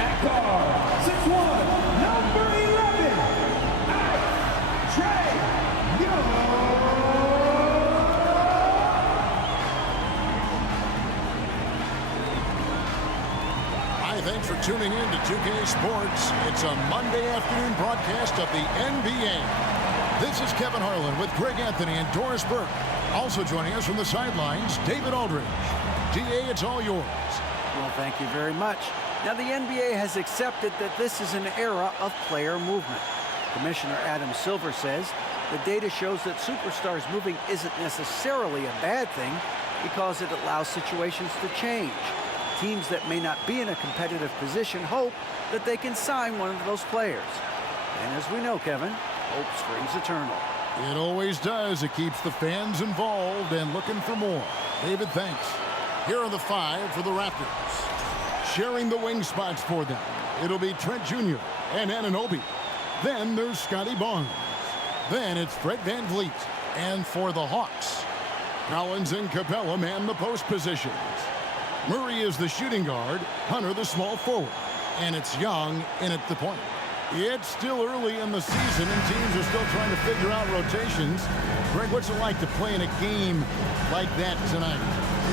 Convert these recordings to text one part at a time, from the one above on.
At guard, 6'1", number 11, Trey Young. Hi, thanks for tuning in to 2K Sports. It's a Monday afternoon broadcast of the NBA. This is Kevin Harlan with Greg Anthony and Doris Burke. Also joining us from the sidelines, David Aldridge. DA, it's all yours. Well, thank you very much. Now, the NBA has accepted that this is an era of player movement. Commissioner Adam Silver says the data shows that superstars moving isn't necessarily a bad thing because it allows situations to change. Teams that may not be in a competitive position hope that they can sign one of those players. And as we know, Kevin, hope springs eternal. It always does. It keeps the fans involved and looking for more. David, thanks. Here are the 5 for the Raptors. Sharing the wing spots for them, it'll be Trent Jr. and Anunoby. Then there's Scotty Barnes. Then it's Fred VanVleet. And for the Hawks, Collins and Capella man the post positions. Murray is the shooting guard, Hunter the small forward. And it's Young in at the point. It's still early in the season and teams are still trying to figure out rotations. Greg, what's it like to play in a game like that tonight?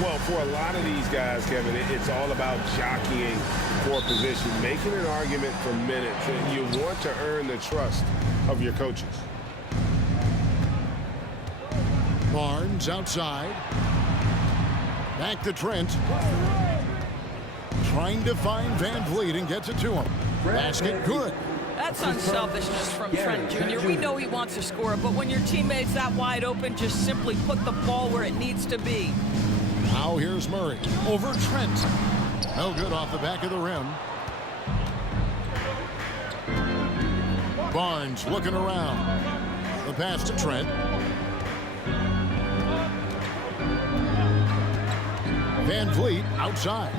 Well, for a lot of these guys, Kevin, it's all about jockeying for position, making an argument for minutes. And you want to earn the trust of your coaches. Barnes outside. Back to Trent. Trying to find VanVleet and gets it to him. Basket good. That's unselfishness from Trent Jr. We know he wants to score, but when your teammate's that wide open, just simply put the ball where it needs to be. Now here's Murray over Trent. No good off the back of the rim. Barnes looking around. The pass to Trent. VanVleet outside.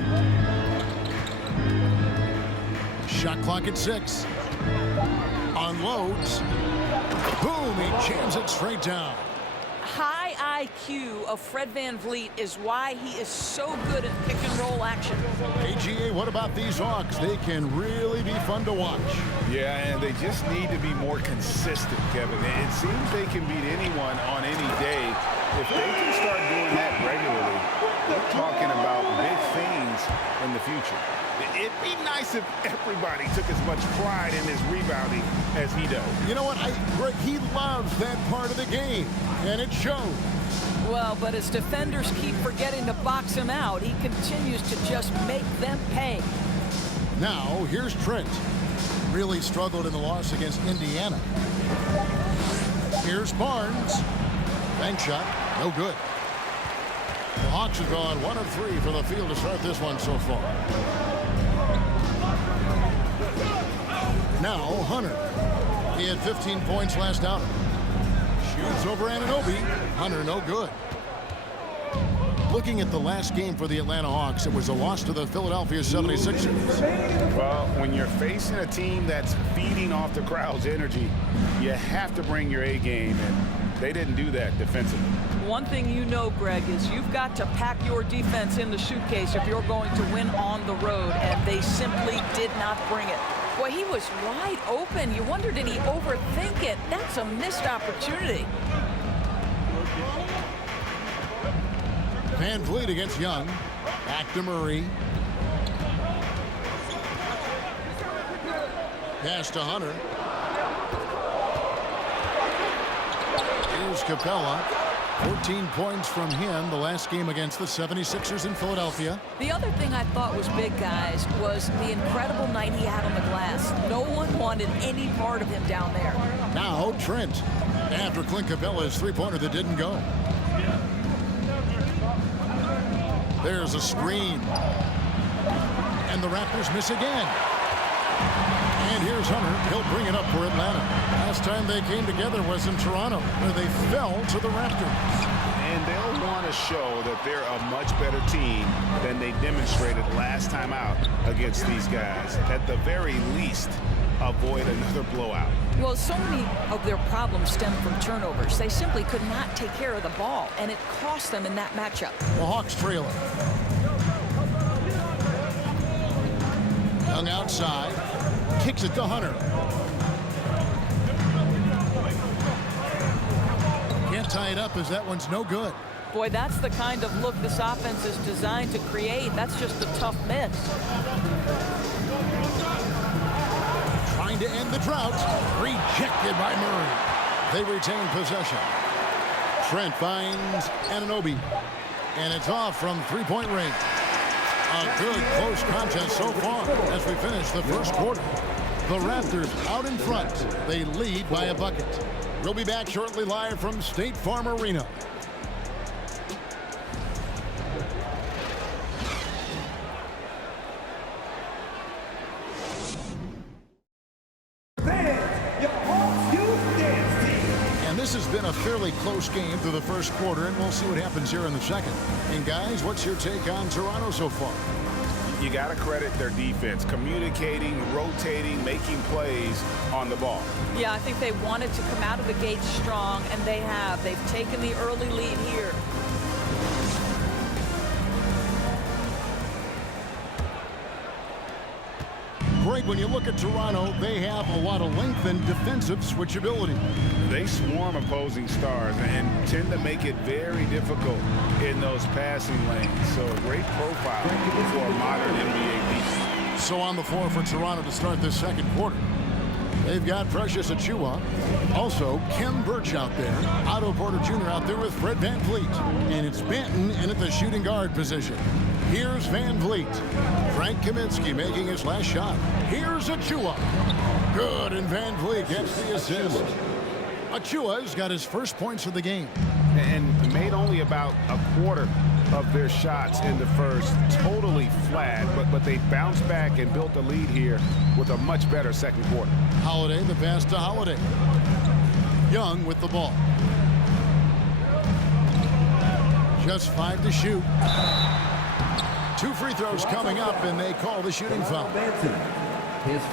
Shot clock at 6. Unloads. Boom, he jams it straight down. High IQ of Fred VanVleet is why he is so good at pick and roll action. AGA, what about these Hawks? They can really be fun to watch. Yeah, and they just need to be more consistent, Kevin. It seems they can beat anyone on any day. If they can start doing that regularly, we're talking about big things in the future. It'd be nice if everybody took as much pride in his rebounding as he does. You know what? Greg, he loves that part of the game, and it shows. Well, but as defenders keep forgetting to box him out, he continues to just make them pay. Now, here's Trent. Really struggled in the loss against Indiana. Here's Barnes. Bank shot, no good. The Hawks have gone 1 of 3 from the field to start this one so far. Now Hunter. He had 15 points last outing. Shoots over Anunoby. Hunter no good. Looking at the last game for the Atlanta Hawks, it was a loss to the Philadelphia 76ers. Well, when you're facing a team that's feeding off the crowd's energy, you have to bring your A game, and they didn't do that defensively. One thing you know, Greg, is you've got to pack your defense in the suitcase if you're going to win on the road, and they simply did not bring it. Boy, he was wide open. You wonder, did he overthink it? That's a missed opportunity. VanVleet against Young. Back to Murray. Pass to Hunter. Here's Capella. 14 points from him the last game against the 76ers in Philadelphia. The other thing I thought was big, guys, was the incredible night he had on the glass. No one wanted any part of him down there. Now Trent. After Clint Capella's three-pointer that didn't go. There's a screen. And the Raptors miss again. And here's Hunter. He'll bring it up for Atlanta. Last time they came together was in Toronto, where they fell to the Raptors. And they'll want to show that they're a much better team than they demonstrated last time out against these guys. At the very least, avoid another blowout. Well, so many of their problems stem from turnovers. They simply could not take care of the ball, and it cost them in that matchup. The Hawks trail it. Young outside. Kicks it to Hunter. Can't tie it up as that one's no good. Boy, that's the kind of look this offense is designed to create. That's just a tough miss. Trying to end the drought. Rejected by Murray. They retain possession. Trent finds Anunoby. And it's off from three-point range. A good close contest so far as we finish the first quarter. The Raptors out in front. They lead by a bucket. We'll be back shortly live from State Farm Arena. And this has been a fairly close game through the first quarter, and we'll see what happens here in the second. And guys, what's your take on Toronto so far? You got to credit their defense, communicating, rotating, making plays on the ball. Yeah, I think they wanted to come out of the gate strong, and they have. They've taken the early lead here. Greg, when you look at Toronto, they have a lot of length and defensive switchability. They swarm opposing stars and tend to make it very difficult in those passing lanes. So a great profile for a modern NBA defense. So on the floor for Toronto to start this second quarter. They've got Precious Achiuwa. Also, Kem Birch out there. Otto Porter Jr. out there with Fred VanVleet. And it's Banton in at the shooting guard position. Here's VanVleet. Frank Kaminsky making his last shot. Here's Achiuwa. Good, and VanVleet gets the assist. Achiuwa's got his first points of the game. And made only about a quarter of their shots in the first. Totally flat, but they bounced back and built a lead here with a much better second quarter. Holiday, the pass to Holiday. Young with the ball. Just 5 to shoot. 2 free throws coming up, and they call the shooting foul.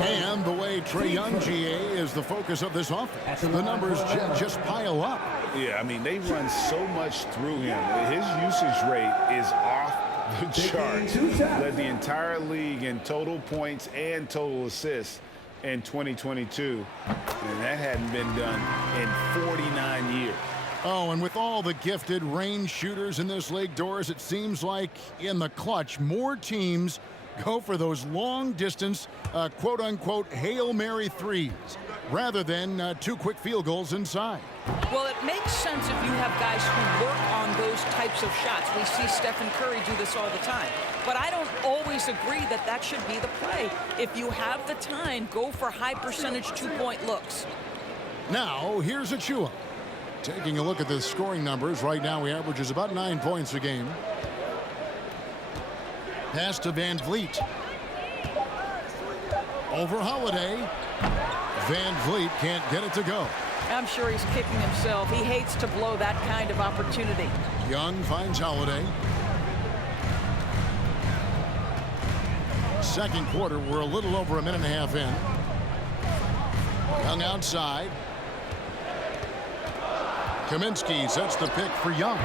And the way Trae Young, GA, is the focus of this offense. The numbers just pile up. Yeah, I mean, they run so much through him. His usage rate is off the charts. Led the entire league in total points and total assists in 2022. And that hadn't been done in 49 years. Oh, and with all the gifted range shooters in this league, Doris, it seems like in the clutch, more teams go for those long-distance, quote-unquote, Hail Mary threes rather than 2 quick field goals inside. Well, it makes sense if you have guys who work on those types of shots. We see Stephen Curry do this all the time. But I don't always agree that that should be the play. If you have the time, go for high-percentage 2-point looks. Now, here's Achiuwa. Taking a look at the scoring numbers, right now he averages about 9 points a game. Pass to VanVleet. Over Holiday. VanVleet can't get it to go. I'm sure he's kicking himself. He hates to blow that kind of opportunity. Young finds Holiday. Second quarter, we're a little over a minute and a half in. Young outside. Kaminsky sets the pick for Young.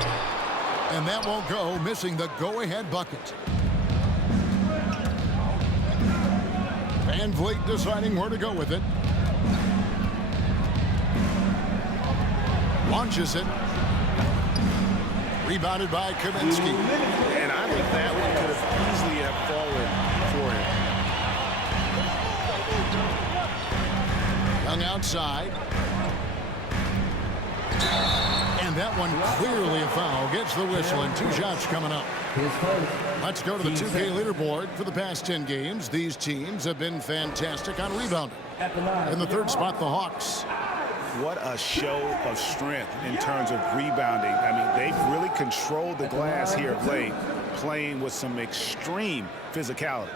And that won't go, missing the go-ahead bucket. VanVleet deciding where to go with it. Launches it. Rebounded by Kaminsky. And I think that one could have easily have fallen for him. Young outside. And that one clearly a foul. Gets the whistle, and 2 shots coming up. Let's go to the 2K leaderboard. For the past 10 games, these teams have been fantastic on rebounding. In the third spot, the Hawks. What a show of strength in terms of rebounding. I mean, they've really controlled the glass here of late, playing with some extreme physicality.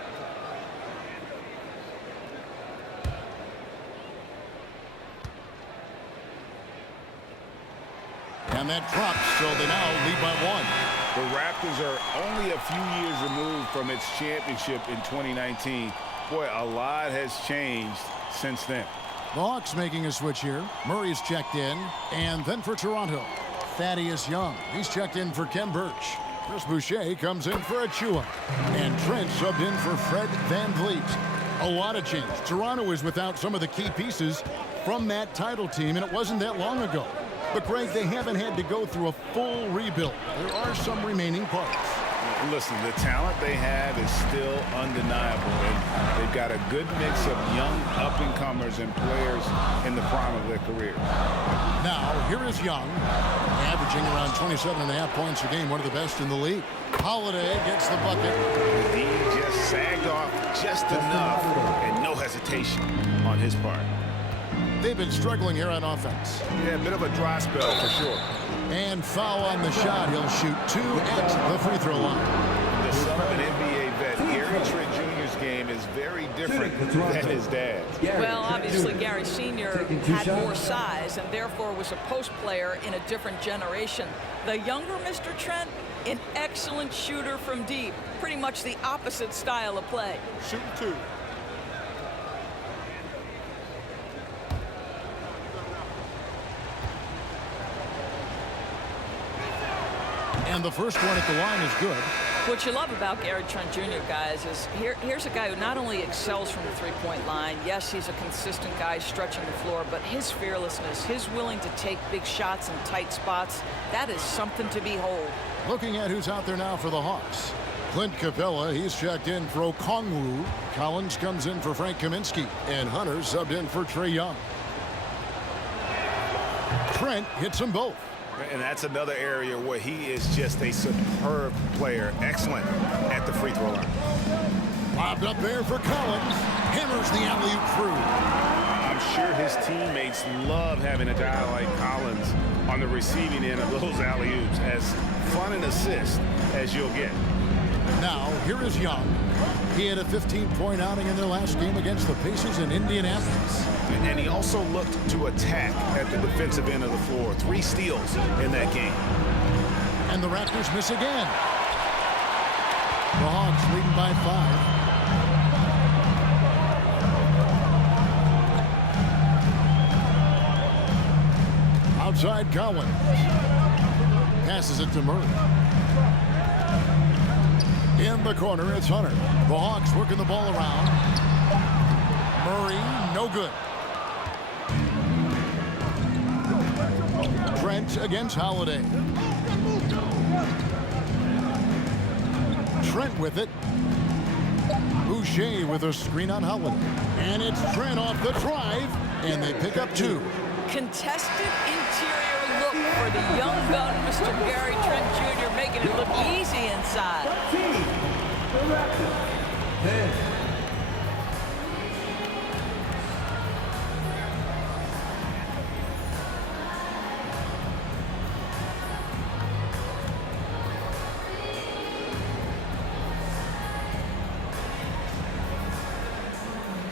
And that drops, so they now lead by 1. The Raptors are only a few years removed from its championship in 2019. Boy, a lot has changed since then. The Hawks making a switch here. Murray's checked in. And then for Toronto, Thaddeus Young. He's checked in for Ken Birch. Chris Boucher comes in for Achua. And Trent subbed in for Fred VanVleet. A lot of change. Toronto is without some of the key pieces from that title team, and it wasn't that long ago. But, Greg, they haven't had to go through a full rebuild. There are some remaining parts. Listen, the talent they have is still undeniable, and they've got a good mix of young up-and-comers and players in the prime of their career. Now, here is Young, averaging around 27.5 points a game, one of the best in the league. Holiday gets the bucket. The D just sagged off just enough, and no hesitation on his part. They've been struggling here on offense. Yeah, a bit of a dry spell for sure. And foul on the shot. He'll shoot 2 at the free throw line. The son of an NBA vet, Gary Trent Jr.'s game is very different than his dad's. Well, obviously, Gary Sr. had more size and therefore was a post player in a different generation. The younger Mr. Trent, an excellent shooter from deep. Pretty much the opposite style of play. Shooting 2. And the first one at the line is good. What you love about Gary Trent Jr., guys, is here's a guy who not only excels from the three-point line. Yes, he's a consistent guy stretching the floor, but his fearlessness, his willing to take big shots in tight spots, that is something to behold. Looking at who's out there now for the Hawks. Clint Capella, he's checked in for Okongwu. Collins comes in for Frank Kaminsky. And Hunter subbed in for Trae Young. Trent hits them both. And that's another area where he is just a superb player. Excellent at the free throw line. Lobbed up there for Collins. Hammers the alley-oop through. I'm sure his teammates love having a guy like Collins on the receiving end of those alley-oops. As fun an assist as you'll get. Now, here is Young. He had a 15-point outing in their last game against the Pacers in Indianapolis. And he also looked to attack at the defensive end of the floor. 3 steals in that game. And the Raptors miss again. The Hawks leading by 5. Outside Collins. Passes it to Murray. In the corner, it's Hunter. The Hawks working the ball around. Murray, no good. Trent against Holiday. Trent with it. Boucher with a screen on Holiday. And it's Trent off the drive, and they pick up 2. Contested interior look for the young gun, Mr. Gary Trent Jr., making it look easy inside. The Raptors. 10.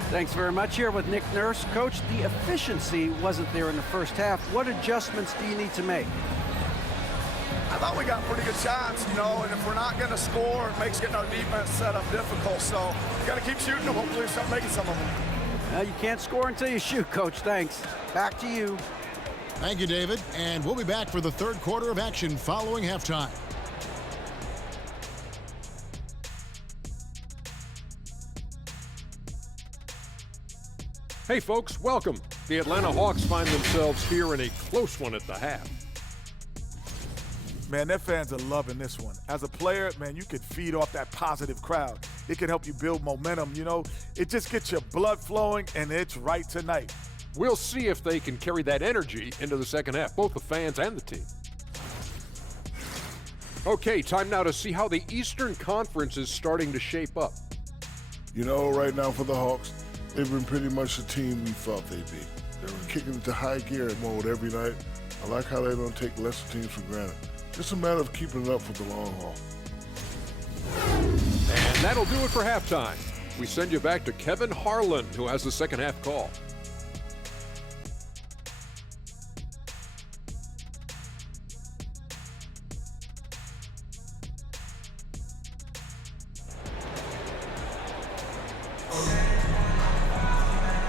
Thanks very much. Here with Nick Nurse. Coach, the efficiency wasn't there in the first half. What adjustments do you need to make? I thought we got pretty good shots, you know, and if we're not going to score, it makes getting our defense set up difficult. So we got to keep shooting them. Hopefully we start making some of them. You can't score until you shoot, Coach. Thanks. Back to you. Thank you, David. And we'll be back for the third quarter of action following halftime. Hey folks, welcome. The Atlanta Hawks find themselves here in a close one at the half. Man, their fans are loving this one. As a player, man, you could feed off that positive crowd. It can help you build momentum, you know. It just gets your blood flowing, and it's right tonight. We'll see if they can carry that energy into the second half, both the fans and the team. Okay, time now to see how the Eastern Conference is starting to shape up. You know, right now for the Hawks, they've been pretty much the team we felt they'd be. They're kicking into high gear mode every night. I like how they don't take lesser teams for granted. Just a matter of keeping it up for the long haul. And that'll do it for halftime. We send you back to Kevin Harlan, who has the second half call.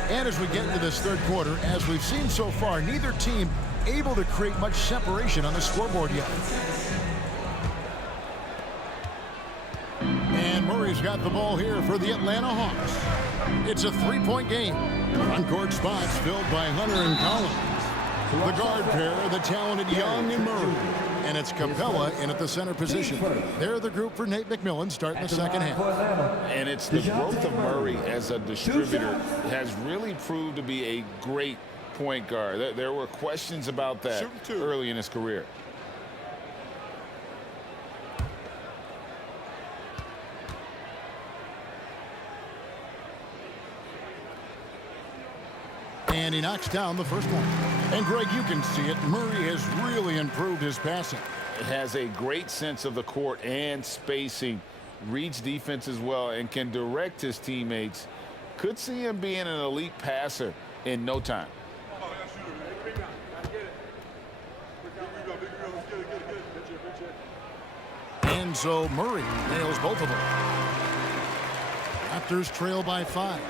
And as we get into this third quarter, as we've seen so far, neither team able to create much separation on the scoreboard yet. And Murray's got the ball here for the Atlanta Hawks. It's a three-point game. On-court spots filled by Hunter and Collins. The guard pair, the talented Young and Murray. And it's Capella in at the center position. They're the group for Nate McMillan starting the second half. And it's the growth of Murray as a distributor has really proved to be a great point guard. There were questions about that early in his career. And he knocks down the first one. And, Greg, you can see it. Murray has really improved his passing. Has a great sense of the court and spacing. Reads defense as well and can direct his teammates. Could see him being an elite passer in no time. And so Murray nails both of them. Raptors trail by 5.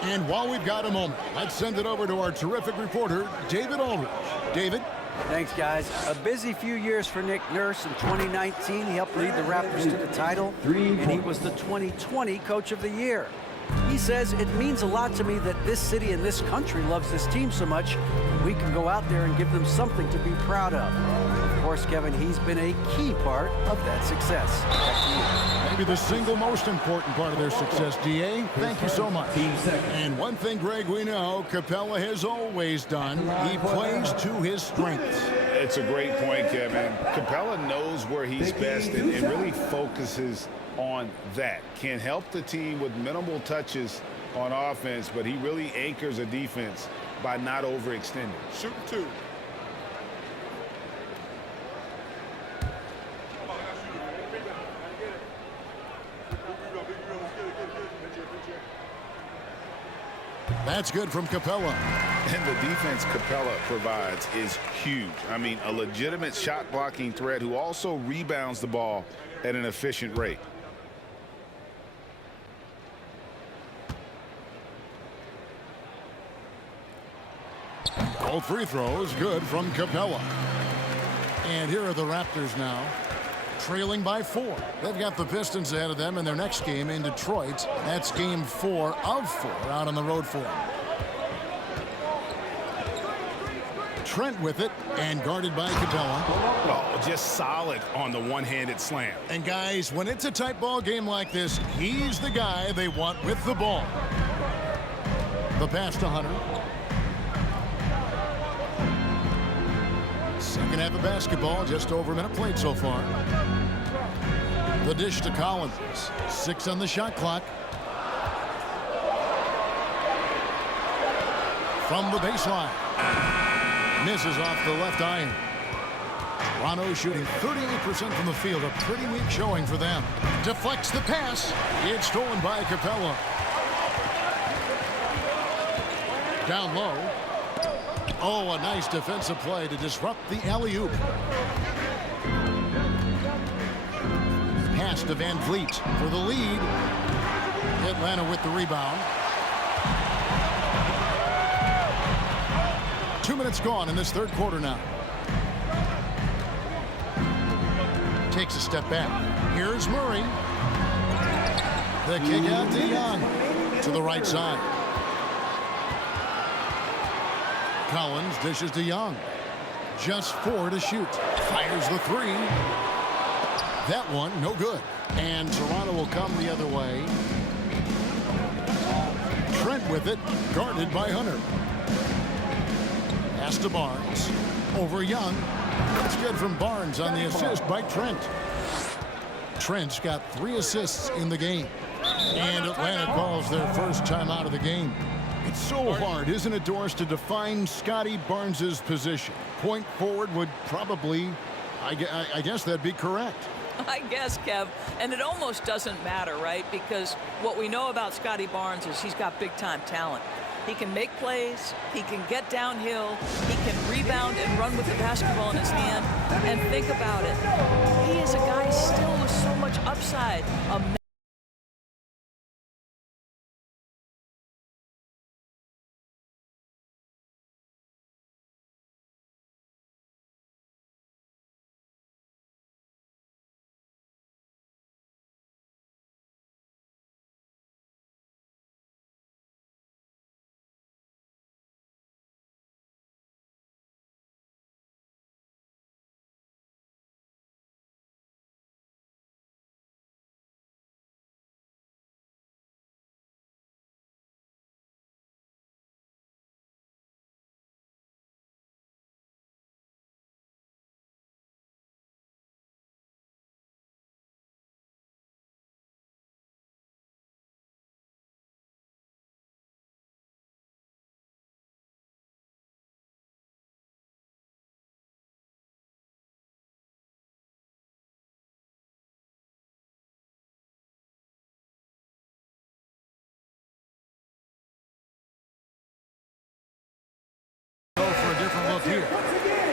And while we've got a moment, let's send it over to our terrific reporter, David Aldridge. David? Thanks, guys. A busy few years for Nick Nurse. In 2019, he helped lead the Raptors to the title, and he was the 2020 Coach of the Year. He says, it means a lot to me that this city and this country loves this team so much, and we can go out there and give them something to be proud of. Of course, Kevin, he's been a key part of that success. Back to you. Maybe the single most important part of their success, D.A. Thank you so much. And one thing, Greg, we know Capella has always done. He plays to his strengths. It's a great point, Kevin. Capella knows where he's best and really focuses on that. Can help the team with minimal touches on offense, but he really anchors a defense by not overextending. Shooting two. That's good from Capella. And the defense Capella provides is huge. I mean, a legitimate shot blocking threat who also rebounds the ball at an efficient rate. All free throws good from Capella. And here are the Raptors now, trailing by 4. They've got the Pistons ahead of them in their next game in Detroit. That's game 4 of 4 out on the road for them. Trent with it and guarded by Capella. Oh, just solid on the one-handed slam. And guys, when it's a tight ball game like this, he's the guy they want with the ball. The pass to Hunter. Second half of basketball, just over a minute played so far. The dish to Collins. 6 on the shot clock. From the baseline. Misses off the left iron. Toronto shooting 38% from the field. A pretty weak showing for them. Deflects the pass. It's stolen by Capella. Down low. Oh, a nice defensive play to disrupt the alley-oop. Pass to Van Vliet for the lead. Atlanta with the rebound. 2 minutes gone in this third quarter now. Takes a step back. Here's Murray. The kick out to Young. To the right side. Collins dishes to Young. Just 4 to shoot. Fires the 3. That one, no good. And Toronto will come the other way. Trent with it, guarded by Hunter. Pass to Barnes. Over Young. That's good from Barnes on the assist by Trent. Trent's got 3 assists in the game. And Atlanta calls their first time out of the game. It's so hard, isn't it, Doris, to define Scotty Barnes's position? Point forward would probably, I guess that'd be correct. I guess, Kev, and it almost doesn't matter, right? Because what we know about Scotty Barnes is he's got big-time talent. He can make plays, he can get downhill, he can rebound and run with the basketball in his hand. And think about it, he is a guy still with so much upside. A look here.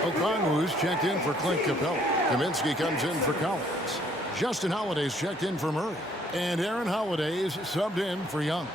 Okongwu's checked in for Clint Capella. Kaminsky comes in for Collins. Justin Holiday's checked in for Murray. And Aaron Holiday's subbed in for Young.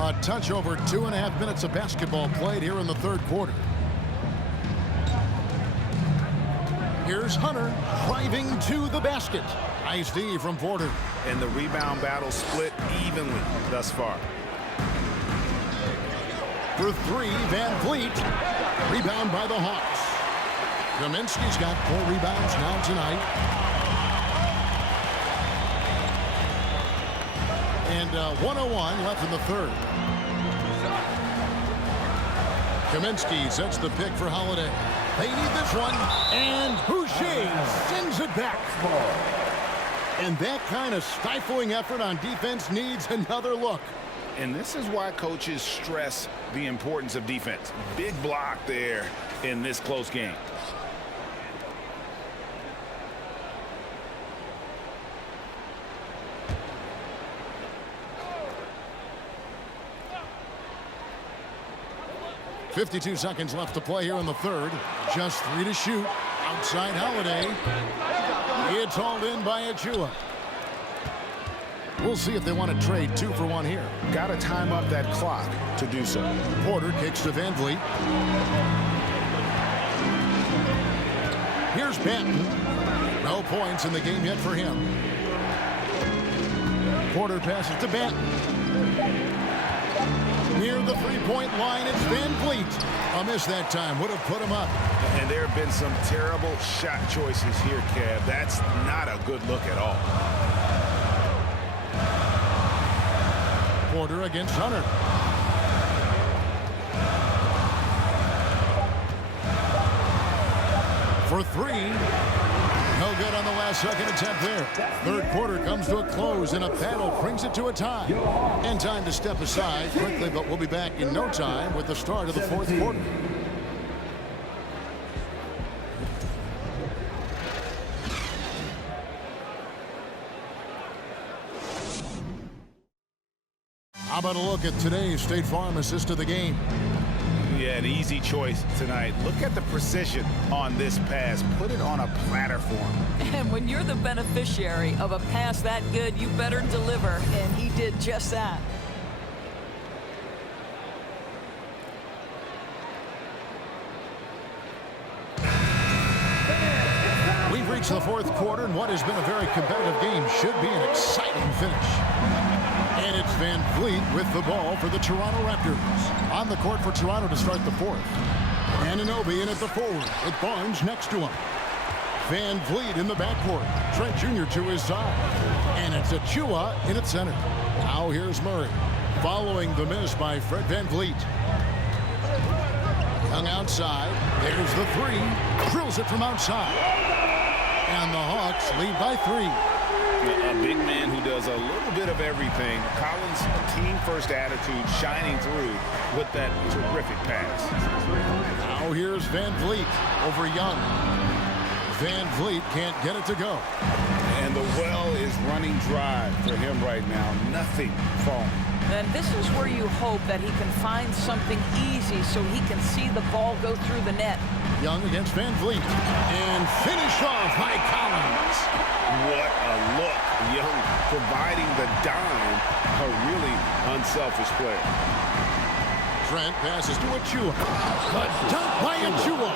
A touch over 2.5 minutes of basketball played here in the third quarter. Here's Hunter driving to the basket. Nice D from Porter. And the rebound battle split evenly thus far. For three, Van Vliet. Rebound by the Hawks. Kaminsky's got 4 rebounds now tonight. And 1:01 left in the third. Kaminsky sets the pick for Holiday. They need this one. And Boucher sends it back. And that kind of stifling effort on defense needs another look. And this is why coaches stress the importance of defense. Big block there in this close game. .52 seconds left to play here in the third. Just 3 to shoot. Outside Holiday. It's hauled in by Achua. We'll see if they want to trade 2 for 1 here. Got to time up that clock to do so. Porter kicks to Van Vliet. Here's Banton. No points in the game yet for him. Porter passes to Banton. Near the three-point line, it's Van Vliet. A miss that time would have put him up. And there have been some terrible shot choices here, Kev. That's not a good look at all. Porter against Hunter. For 3. No good on the last second attempt there. Third quarter comes to a close, and a battle brings it to a tie. And time to step aside quickly, but we'll be back in no time with the start of the fourth quarter. How about a look at today's State Farm assist of the game? Yeah, an easy choice tonight. Look at the precision on this pass. Put it on a platter for him. And when you're the beneficiary of a pass that good, you better deliver, and he did just that. We've reached the fourth quarter, and what has been a very competitive game should be an exciting finish. And it's Van Vliet with the ball for the Toronto Raptors. On the court for Toronto to start the fourth. Anunoby in at the forward with Barnes next to him. Van Vliet in the backcourt. Trent Jr. to his side. And it's Achua in at center. Now here's Murray. Following the miss by Fred Van Vliet. Young outside. There's the 3. Drills it from outside. And the Hawks lead by 3. A big man who does a little bit of everything. Collins, team-first attitude shining through with that terrific pass. Now here's Van Vliet over Young. Van Vliet can't get it to go. And the well is running dry for him right now. Nothing falling. And this is where you hope that he can find something easy so he can see the ball go through the net. Young against Van Vliet. And finished off by Collins. What a look. Young providing the dime. A really unselfish player. Trent passes to Achua. But dunk by Achua.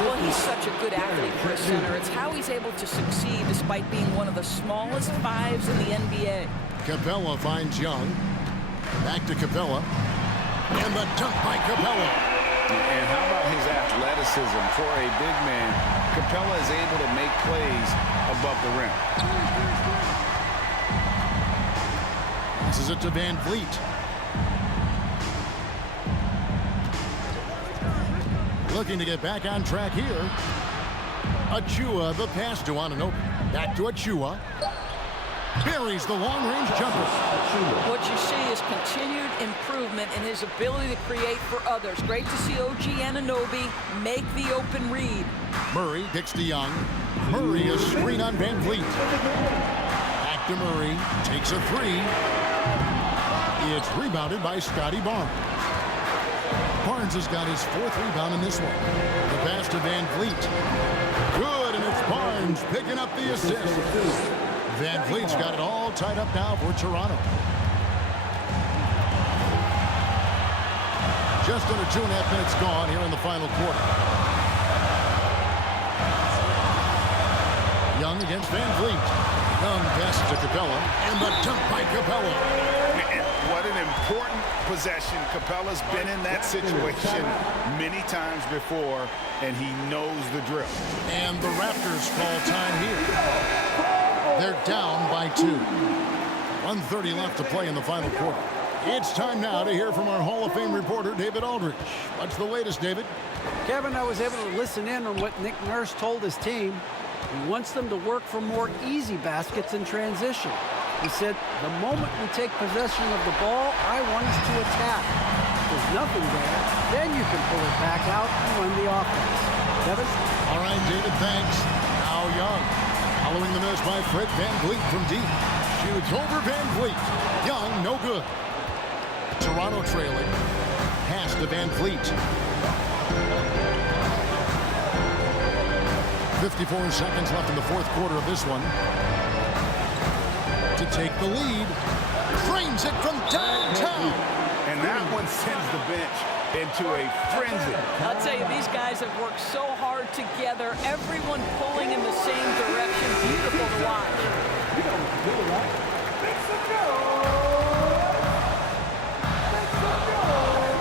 Well, he's such a good athlete for a center. It's how he's able to succeed despite being one of the smallest 5s in the NBA. Capella finds Young. Back to Capella. And the dunk by Capella. And how about his athleticism for a big man? Capella is able to make plays above the rim. Passes it to Van Vliet. Looking to get back on track here. Achua, the pass to Anunoby. Back to Achua. buries the long-range jumper. What you see is continued improvement in his ability to create for others. Great to see OG Anunoby make the open read. Murray kicks to Young. Murray a screen on Van Vliet. Back to Murray. Takes a three. It's rebounded by Scotty Barnes. Barnes has got his 4th rebound in this one. The pass to Van Vliet. Good, and it's Barnes picking up the assist. Van Vliet's got it all tied up now for Toronto. Just under 2.5 minutes gone here in the final quarter. Young against Van Vliet. Young passes to Capella, and the dunk by Capella. What an important possession. Capella's been in that situation many times before, and he knows the drill. And the Raptors call time here. They're down by 2. 1:30 left to play in the final quarter. It's time now to hear from our Hall of Fame reporter, David Aldridge. What's the latest, David? Kevin, I was able to listen in on what Nick Nurse told his team. He wants them to work for more easy baskets in transition. He said, the moment we take possession of the ball, I want us to attack. If there's nothing there, then you can pull it back out and run the offense. Kevin? All right, David, thanks. Now Young. Following the miss by Fred Van Vliet from deep. Shoots over Van Vliet. Young, no good. Toronto trailing. Pass to Van Vliet. 54 seconds left in the 4th quarter of this one. To take the lead. Frames it from downtown. And that one sends the bench into a frenzy. I'll tell you, these guys have worked so hard together. Everyone pulling in the same direction. Beautiful to watch.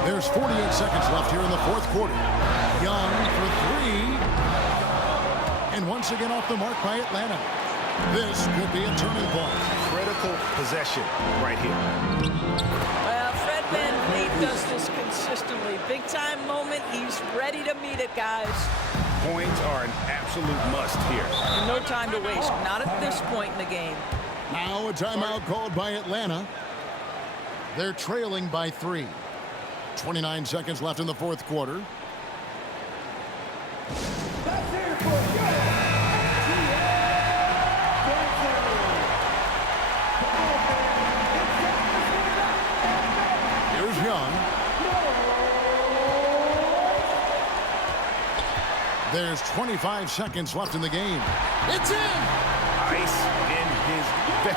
There's 48 seconds left here in the 4th quarter. Young for 3. And once again off the mark by Atlanta. This could be a turning point. Critical possession right here. Well, Fred Van Vliet does this consistently. Big time moment. He's ready to meet it, guys. Points are an absolute must here. No time to waste. Not at this point in the game. Now a timeout called by Atlanta. They're trailing by 3. 29 seconds left in the 4th quarter. Here's Young. There's 25 seconds left in the game. It's in! Ice in his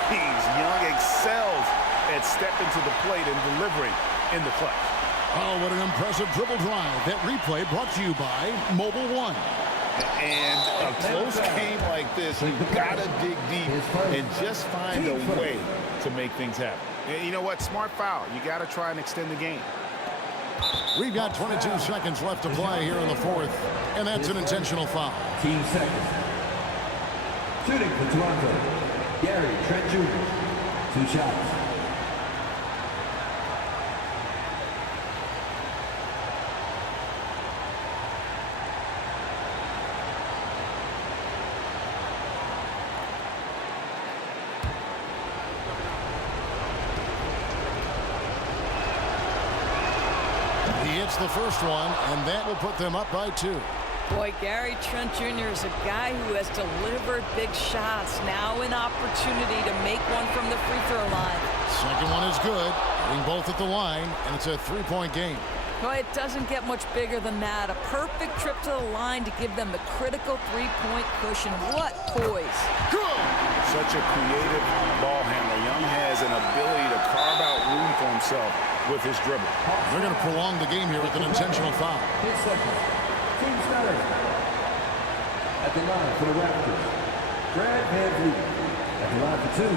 veins. Young excels at stepping to the plate and delivering in the clutch. Oh, what an impressive dribble drive. That replay brought to you by Mobile One. And a close game like this, you gotta dig deep and just find a way to make things happen. And you know what? Smart foul. You gotta try and extend the game. We've got 22 seconds left to play here in the 4th, and that's an intentional foul. 15 seconds. Shooting for Toronto, Gary Trent Jr. 2 shots. He hits the first one, and that will put them up by 2. Boy, Gary Trent Jr. is a guy who has delivered big shots. Now an opportunity to make one from the free throw line. Second one is good. Hitting both at the line, and it's a 3-point game. Boy, it doesn't get much bigger than that. A perfect trip to the line to give them the critical 3-point cushion. What poise. Good! Such a creative ball handler. Young has an ability to carve out room for himself with his dribble. They're going to prolong the game here with an intentional foul. 10 seconds. Team starter. At the line for the Raptors, Fred Van Vliet. At the line for 2.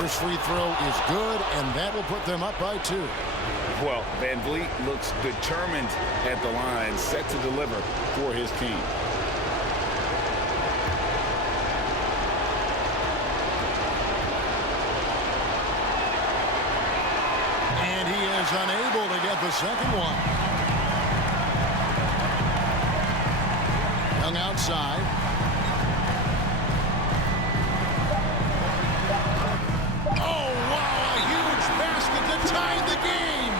First free throw is good, and that will put them up by 2. Well, Van Vliet looks determined at the line, set to deliver for his team. is unable to get the second one. Young outside. Oh, wow, a huge basket to tie the game.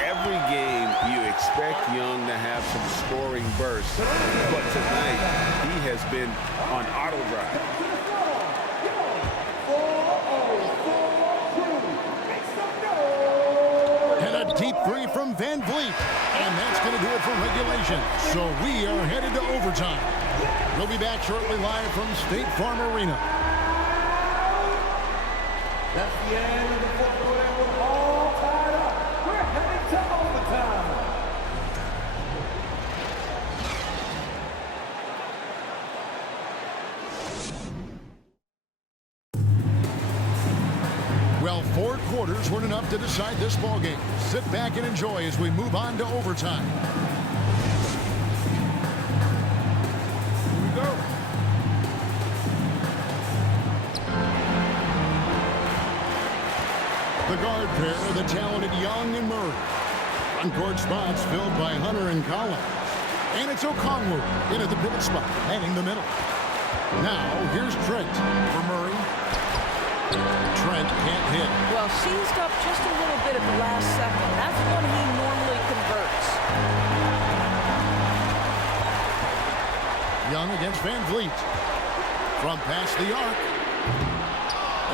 Every game you expect Young to have some scoring bursts, but tonight he has been on auto drive. And a deep three from Van Vliet. And that's going to do it for regulation. So we are headed to overtime. We'll be back shortly live from State Farm Arena. That's the end of the fourth quarter. We're all tied up. We're heading to overtime. Well, 4 quarters weren't enough to decide this ballgame. Sit back and enjoy as we move on to overtime. Here we go. The guard pair, the talented Young and Murray. On-court spots filled by Hunter and Collins. And it's Okongwu in at the pivot spot, heading the middle. Now, here's Trent for Murray. Trent can't hit. Well, seized up just a little bit at the last second. That's when he normally converts. Young against Van Vliet. From past the arc.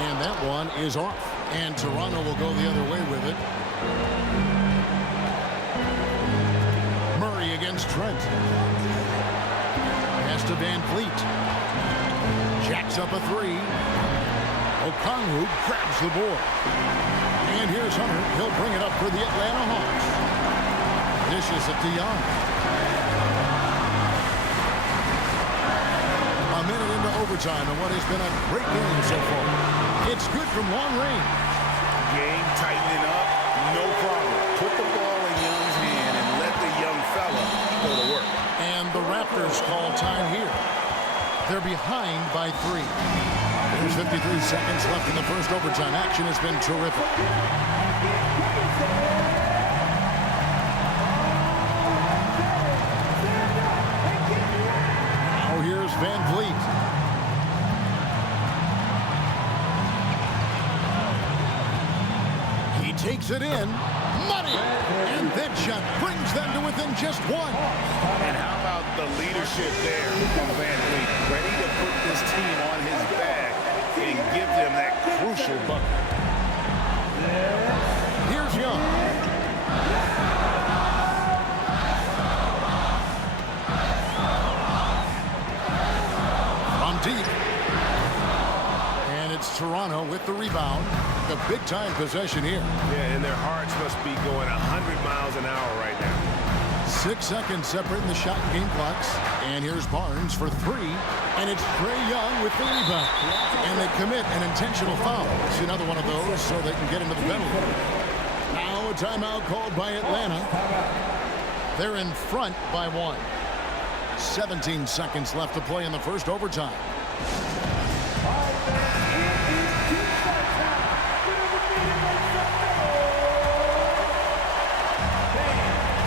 And that one is off. And Toronto will go the other way with it. Murray against Trent. Pass to Van Vliet. Jacks up a three. Okongwu grabs the board. And here's Hunter. He'll bring it up for the Atlanta Hawks. Dishes it to Young. A minute into overtime and what has been a great game so far. It's good from long range. Game tightening up, no problem. Put the ball in Young's hand and let the young fella go to work. And the Raptors call time here. They're behind by 3. There's 53 seconds left in the first overtime. Action has been terrific. Now here's Van Vliet. He takes it in. Money! And that shot brings them to within just 1. And how about the leadership there from Van Vliet? Ready to put this team on his back and give them that crucial bucket. Here's Young. From deep. And it's Toronto with the rebound. The big-time possession here. Yeah, and their hearts must be going 100 miles an hour right now. 6 seconds separating the shot and game clocks. And here's Barnes for 3. And it's Trae Young with the rebound. And they commit an intentional foul. See another one of those so they can get into the penalty. Now a timeout called by Atlanta. They're in front by 1. 17 seconds left to play in the first overtime.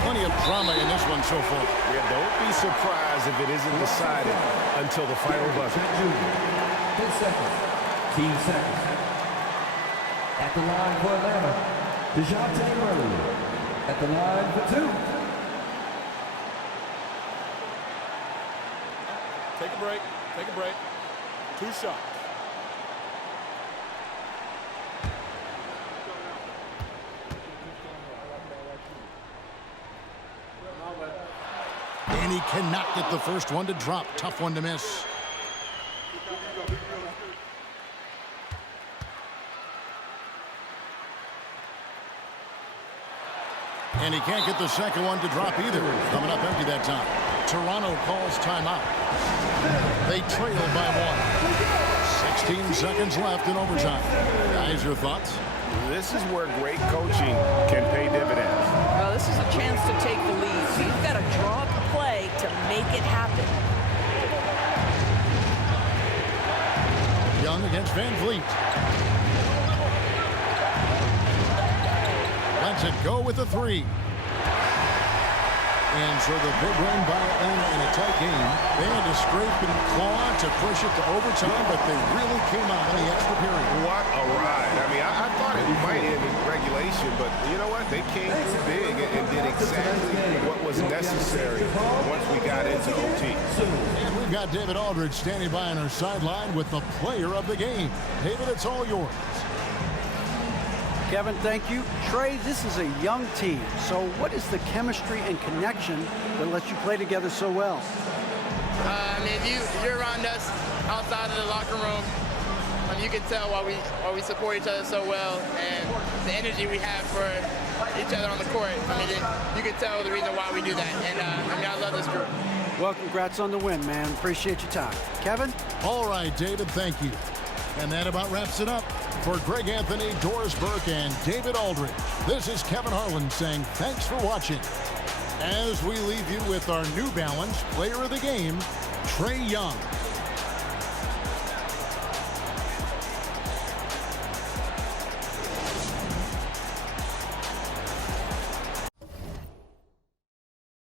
Plenty of drama in this one so far. Yeah, don't be surprised if it isn't decided until the final buzzer. 10 seconds. Team seconds. At the line for Atlanta, DeJounte Murray. At the line for 2. Take a break. Take a break. 2 shots. And he cannot get the first one to drop. Tough one to miss. And he can't get the second one to drop either. Coming up empty that time. Toronto calls timeout. They trail by 1. 16 seconds left in overtime. Guys, your thoughts? This is where great coaching can pay dividends. Well, this is a chance to take the lead. So you've got to draw up a play to make it happen. Young against Van Vliet. Lets to go with the three. And so the big run by Atlanta in a tight game. They had to scrape and claw to push it to overtime, but they really came out in the extra period. What a ride. I mean, I thought it might end in regulation, but you know what? They came through big and did exactly what was necessary once we got into OT. And we've got David Aldridge standing by on our sideline with the player of the game. David, it's all yours. Kevin, thank you. Trey, this is a young team. So what is the chemistry and connection that lets you play together so well? I mean, if you're around us outside of the locker room, you can tell why we support each other so well and the energy we have for each other on the court. I mean, you can tell the reason why we do that. And I mean, I love this group. Well, congrats on the win, man. Appreciate your time. Kevin? All right, David, thank you. And that about wraps it up. For Greg Anthony, Doris Burke, and David Aldridge, this is Kevin Harlan saying thanks for watching. As we leave you with our New Balance player of the game, Trae Young.